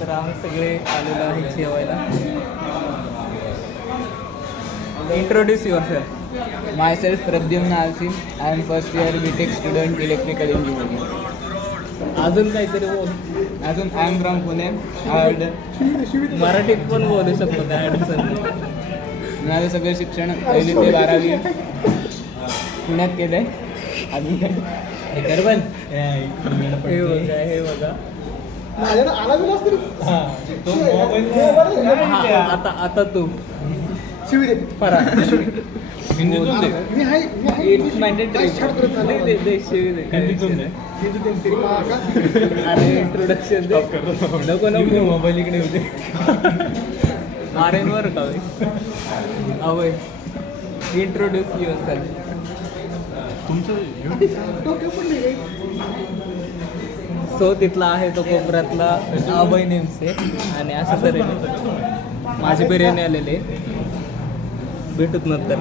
तर आम्ही सगळे आलेलो आहे जेवायला. Introduce yourself. Myself Pradyumna Alsi. I am first year BTech student electrical engineering. अजून काहीतरी बोल. अजून आय एम फ्रॉम पुणे. मराठीत पण बोलू शकतो काय अडचण नाही. माझं सगळं शिक्षण 1ली ते 12वी पुण्यात केलं आहे. अजून काय हे बघा हे बघा. आता तू परा इट्स मॅन्डेटरी. अरे इंट्रोडक्शन नको मोबाईल इकडे होते. आर्यन वर का अवय इंट्रोड्यूस युअर सेल्फ. सो तिथला आहे तो कोपऱ्यातला अभय नेमसे आणि असं तऱ्हेने माझी बिर्याणी आलेली. भेटूत नंतर.